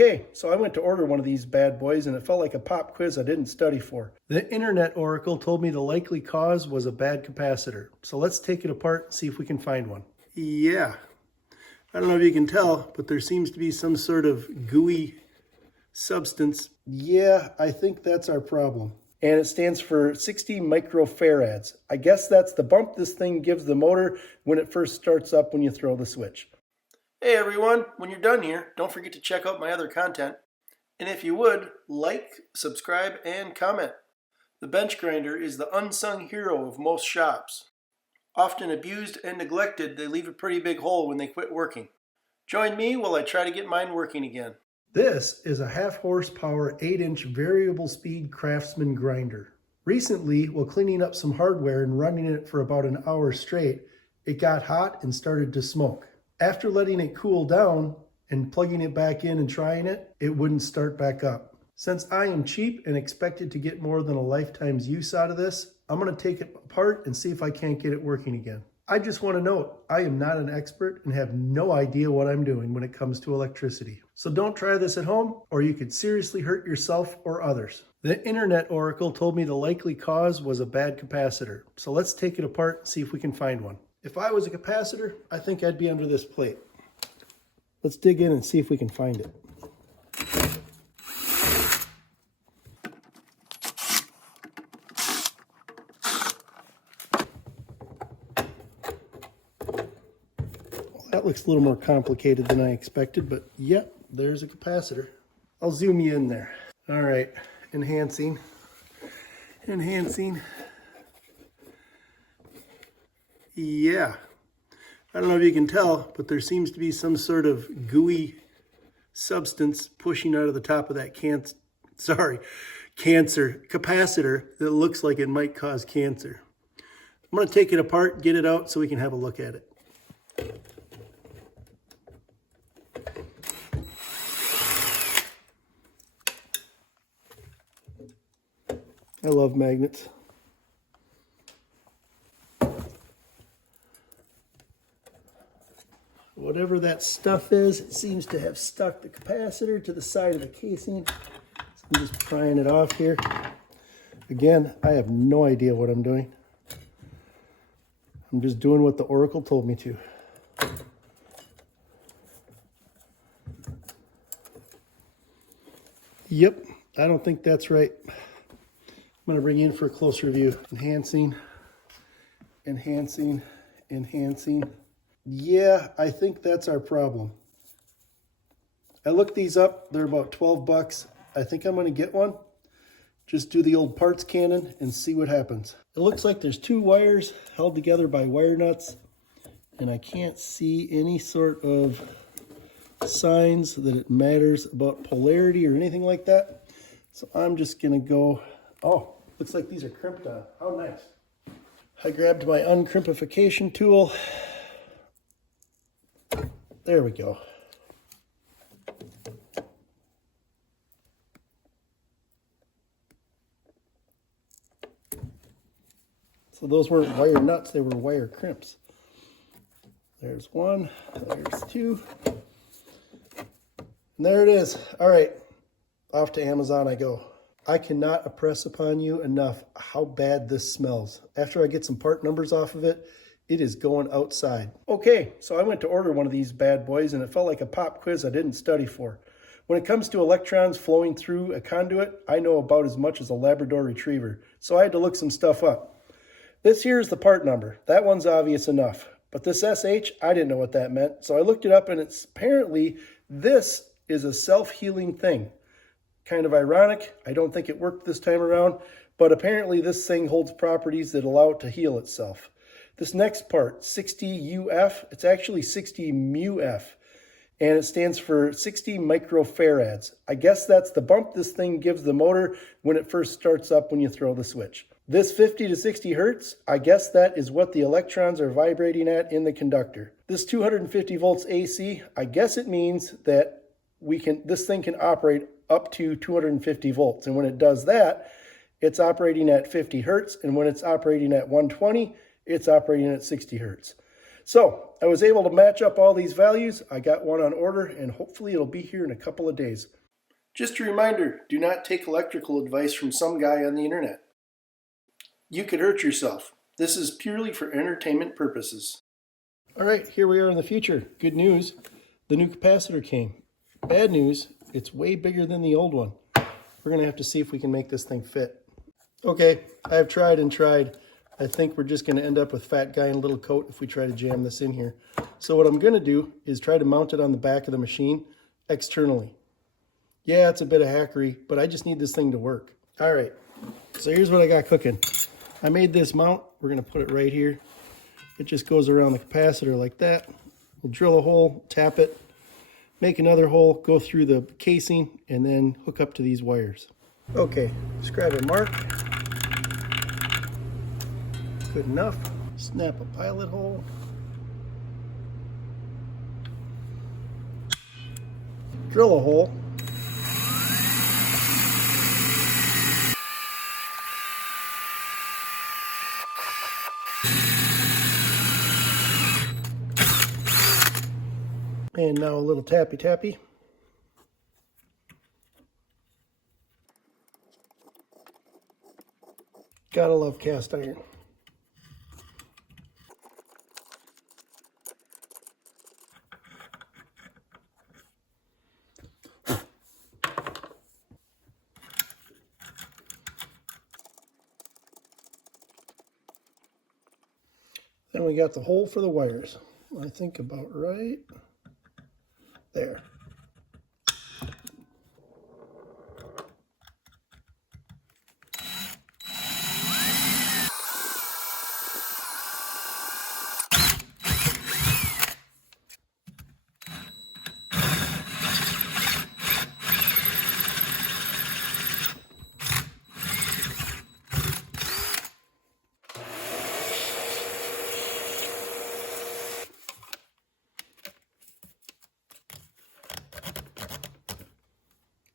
Okay, so I went to order one of these bad boys and it felt like a pop quiz I didn't study for. The internet oracle told me the likely cause was a bad capacitor. So let's take it apart and see if we can find one. Yeah, I don't know if you can tell, but there seems to be some sort of gooey substance. Yeah, I think that's our problem. And it stands for 60 microfarads. I guess that's the bump this thing gives the motor when it first starts up when you throw the switch. Hey everyone, when you're done here, don't forget to check out my other content. And if you would, like, subscribe, and comment. The bench grinder is the unsung hero of most shops. Often abused and neglected, they leave a pretty big hole when they quit working. Join me while I try to get mine working again. This is a 1/2 horsepower 8-inch variable speed Craftsman grinder. Recently, while cleaning up some hardware and running it for about an hour straight, it got hot and started to smoke. After letting it cool down and plugging it back in and trying it, it wouldn't start back up. Since I am cheap and expected to get more than a lifetime's use out of this, I'm going to take it apart and see if I can't get it working again. I just want to note, I am not an expert and have no idea what I'm doing when it comes to electricity. So don't try this at home or you could seriously hurt yourself or others. The internet oracle told me the likely cause was a bad capacitor. So let's take it apart and see if we can find one. If I was a capacitor, I think I'd be under this plate. Let's dig in and see if we can find it. That looks a little more complicated than I expected, but yep, there's a capacitor. I'll zoom you in there. All right, enhancing. Yeah, I don't know if you can tell, but there seems to be some sort of gooey substance pushing out of the top of that capacitor that looks like it might cause cancer. I'm going to take it apart, get it out so we can have a look at it. I love magnets. Whatever that stuff is, it seems to have stuck the capacitor to the side of the casing. So I'm just prying it off here. Again, I have no idea what I'm doing. I'm just doing what the oracle told me to. Yep, I don't think that's right. I'm going to bring you in for a closer view. Enhancing. Yeah, I think that's our problem. I looked these up. They're about 12 bucks. I think I'm going to get one. Just do the old parts cannon and see what happens. It looks like there's 2 wires held together by wire nuts, and I can't see any sort of signs that it matters about polarity or anything like that. So I'm just going to go, oh, looks like these are crimped on. How nice. I grabbed my uncrimpification tool. There we go. So those weren't wire nuts, they were wire crimps. There's 1, there's 2. And there it is. All right, off to Amazon I go. I cannot impress upon you enough how bad this smells. After I get some part numbers off of it, it is going outside. Okay, so I went to order one of these bad boys and it felt like a pop quiz I didn't study for. When it comes to electrons flowing through a conduit, I know about as much as a Labrador Retriever, so I had to look some stuff up. This here is the part number. That one's obvious enough. But this SH, I didn't know what that meant, so I looked it up and it's apparently this is a self-healing thing. Kind of ironic. I don't think it worked this time around, but apparently this thing holds properties that allow it to heal itself. This next part, 60UF, it's actually 60 μF, and it stands for 60 microfarads. I guess that's the bump this thing gives the motor when it first starts up when you throw the switch. This 50 to 60 hertz, I guess that is what the electrons are vibrating at in the conductor. This 250 volts AC, I guess it means that this thing can operate up to 250 volts. And when it does that, it's operating at 50 hertz. And when it's operating at 120, it's operating at 60 hertz. So I was able to match up all these values. I got one on order and hopefully it'll be here in a couple of days. Just a reminder, do not take electrical advice from some guy on the internet. You could hurt yourself. This is purely for entertainment purposes. All right, here we are in the future. Good news, the new capacitor came. Bad news, it's way bigger than the old one. We're gonna have to see if we can make this thing fit. Okay, I've tried and tried. I think we're just gonna end up with fat guy in a little coat if we try to jam this in here. So what I'm gonna do is try to mount it on the back of the machine externally. Yeah, it's a bit of hackery, but I just need this thing to work. All right, so here's what I got cooking. I made this mount. We're gonna put it right here. It just goes around the capacitor like that. We'll drill a hole, tap it, make another hole, go through the casing, and then hook up to these wires. Okay, just grab a mark. Good enough. Snap a pilot hole. Drill a hole. And now a little tappy tappy. Gotta love cast iron. Then we got the hole for the wires. I think about right there.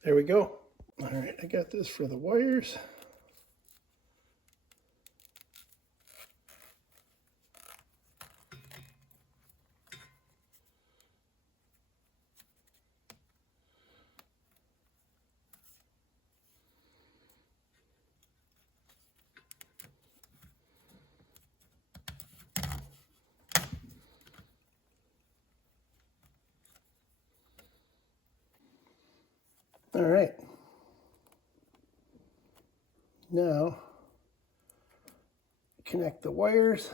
There we go. All right, I got this for the wires. All right. Now, connect the wires.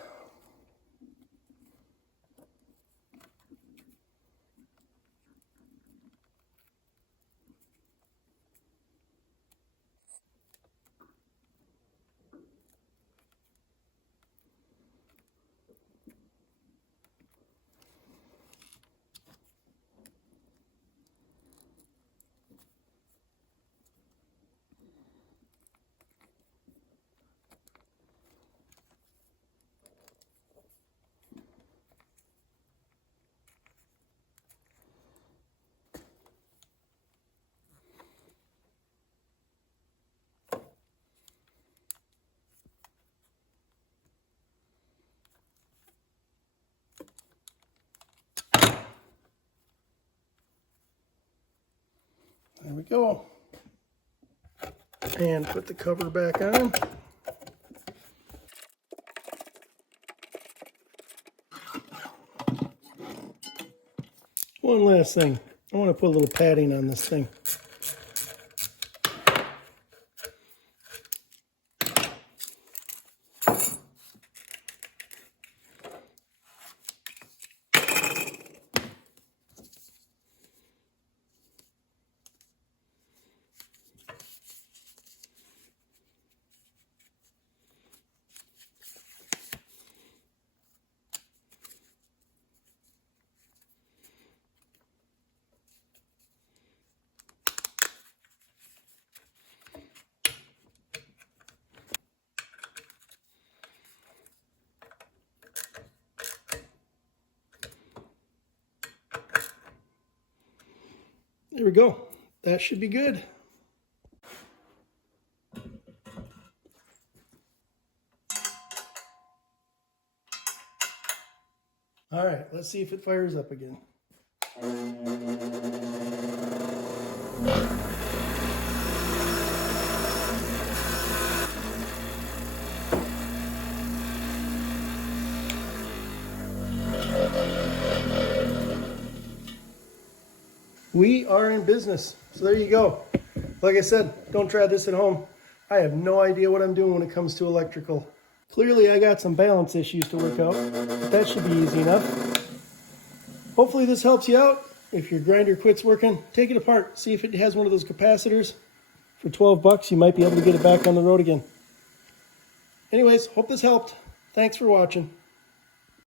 There we go. And put the cover back on. One last thing. I want to put a little padding on this thing. There we go. That should be good. let's see if it fires up again. We are in business. So there you go. Like I said, don't try this at home. I have no idea what I'm doing when it comes to electrical. Clearly, I got some balance issues to work out, but that should be easy enough. Hopefully this helps you out. If your grinder quits working, take it apart. See if it has one of those capacitors. For 12 bucks, you might be able to get it back on the road again. Anyways, hope this helped. Thanks for watching.